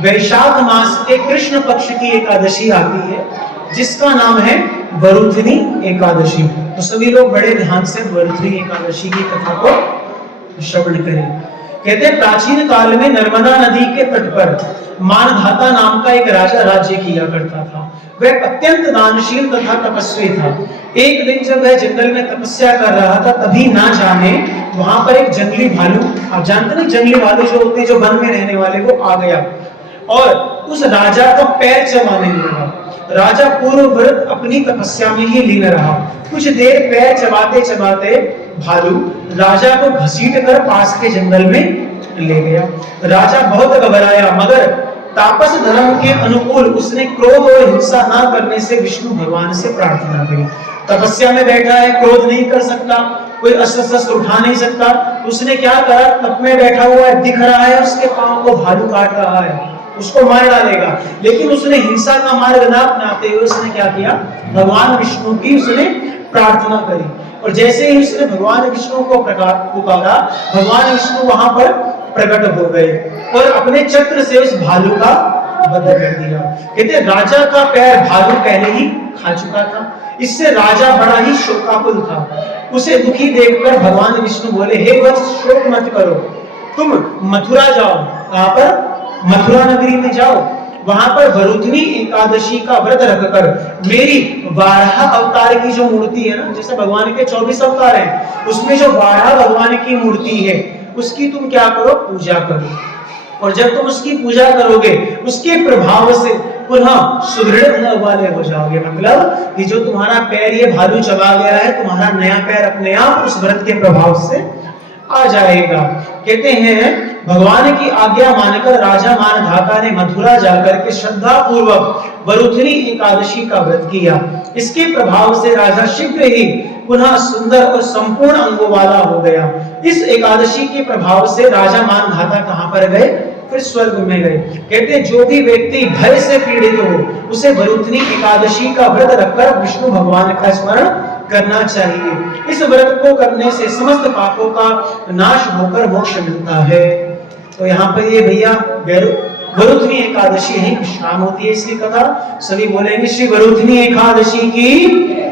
वैशाख मास के कृष्ण पक्ष की एकादशी आती है, जिसका नाम है वरुथनी एकादशी। तो सभी लोग बड़े ध्यान से वरुथनी एकादशी की कथा को श्रवण करें। कहते हैं प्राचीन काल में नर्मदा नदी के तट पर मानधाता नाम का एक राजा राज्य किया करता था। वह अत्यंत दानशील तथा तपस्वी था। एक दिन जब वह जंगल में तपस्या कर रहा था, तभी ना जाने वहां पर एक जंगली भालू, आप जानते ना जंगली भालू जो होते हैं जो वन में रहने वाले, वो आ गया और उस राजा का पैर चबाने लगा। राजा पूर्व व्रत अपनी तपस्या में ही लीन रहा। कुछ देर पैर चबाते चबाते भालू राजा को घसीट कर पास के जंगल में ले गया। राजा बहुत घबराया, मगर तापस धर्म के अनुकूल उसने क्रोध और हिंसा ना करने से विष्णु भगवान से प्रार्थना की। तपस्या में बैठा है, क्रोध नहीं कर सकता, कोई अस्त्र शस्त्र उठा नहीं सकता। उसने क्या करा, तप में बैठा हुआ है, दिख रहा है उसके पांव को भालू काट रहा है, उसको मार डालेगा, लेकिन उसने हिंसा का मार्ग ना अपनाते हुए उसने क्या किया, भगवान विष्णु की उसने प्रार्थना करी। और जैसे ही उसने भगवान विष्णु को पुकारा, भगवान विष्णु वहां पर प्रकट हो गए और अपने चक्र से उस भालू का वध कर दिया। कहते राजा का पैर भालू पहले ही खा चुका था। इससे राजा बड़ा ही शोकाकुल था। उसे दुखी देखकर भगवान विष्णु बोले, हे वत्स, शोक मत करो, तुम मथुरा जाओ। कहां पर? मथुरा नगरी में जाओ। वहां पर वरुथनी एकादशी का व्रत रखकर मेरी वाराह अवतार की जो मूर्ति है ना, जैसे भगवान के 24 अवतार हैं, उसमें जो वाराह भगवान की मूर्ति है उसकी तुम क्या करो, पूजा करो। और जब तुम उसकी पूजा करोगे, उसके प्रभाव से पुनः सुदृढ़ वाले हो जाओगे। मतलब कि जो तुम्हारा पैर ये भालू चबा गया है, तुम्हारा नया पैर अपने आप उस व्रत के प्रभाव से आ जाएगा। कहते हैं भगवान की आज्ञा मानकर राजा मानधाता ने मथुरा जाकर के श्रद्धा पूर्वक वरुथनी एकादशी का व्रत किया। इसके प्रभाव से राजा शीघ्र ही पुनः सुंदर और संपूर्ण अंगों वाला हो गया। इस एकादशी के प्रभाव से राजा मानधाता कहां पर गए? फिर स्वर्ग में गए। कहते जो भी व्यक्ति भय से पीड़ित हो, उसे वरुथनी एकादशी का व्रत रखकर विष्णु भगवान का स्मरण करना चाहिए। इस व्रत को करने से समस्त पापों का नाश होकर मोक्ष मिलता है। तो यहाँ पर ये भैया वरुथनी एकादशी ही विश्राम होती है। इसकी कथा सभी बोलेंगे, श्री वरुथनी एकादशी की